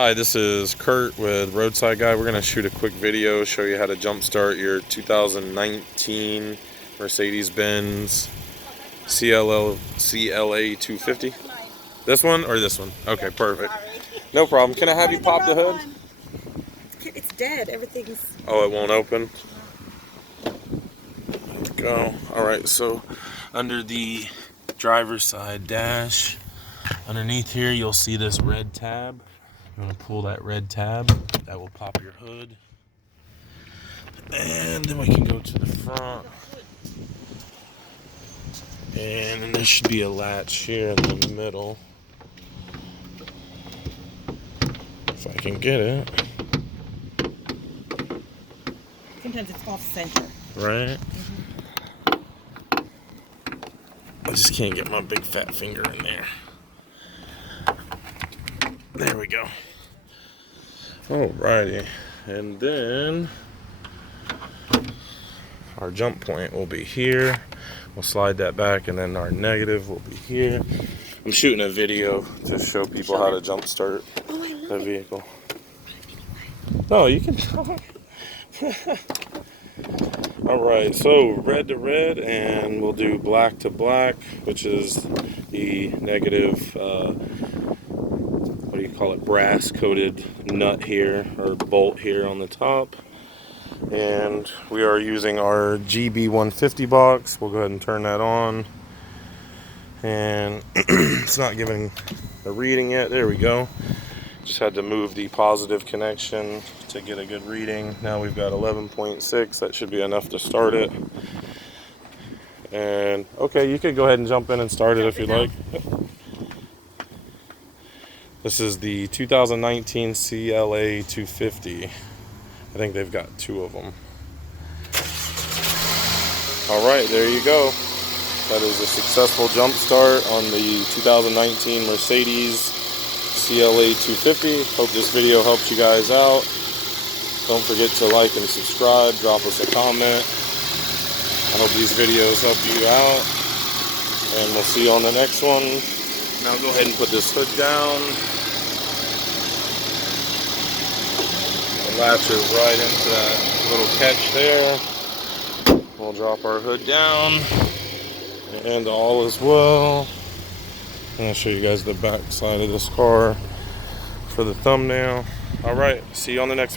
Hi, this is Kurt with Roadside Guy. We're going to shoot a quick video, show you how to jumpstart your 2019 Mercedes-Benz CLA 250. This one or this one? Okay, perfect. No problem. Can I have you pop the hood? It's dead. Everything's... Oh, it won't open? Let's go. Alright, so under the driver's side dash, underneath here you'll see this red tab. You want to pull that red tab, that will pop your hood. And then we can go to the front. And then there should be a latch here in the middle. If I can get it. Sometimes it's off center. Right? I just can't get my big fat finger in there. There we go. Alrighty. And then our jump point will be here. We'll slide that back, and then our negative will be here. I'm shooting a video to show people how to jump start the vehicle. No, you can talk. Alright, so red to red, and we'll do black to black, which is the negative, what do you call it, brass coated nut here, or bolt here on the top. And we are using our GB150 box. We'll go ahead and turn that on. And it's not giving a reading yet. There we go. Just had to move the positive connection to get a good reading. Now we've got 11.6. That should be enough to start it. And okay, you could go ahead and jump in and start it if you'd like. This is the 2019 CLA 250. I think they've got two of them. Alright, there you go. That is a successful jump start on the 2019 Mercedes CLA 250. Hope this video helped you guys out. Don't forget to like and subscribe. Drop us a comment. I hope these videos help you out. And we'll see you on the next one. Now go ahead and put this hood down. Latches right into that little catch there. We'll drop our hood down, and all is well. I'm going to show you guys the back side of this car for the thumbnail. Alright, see you on the next video.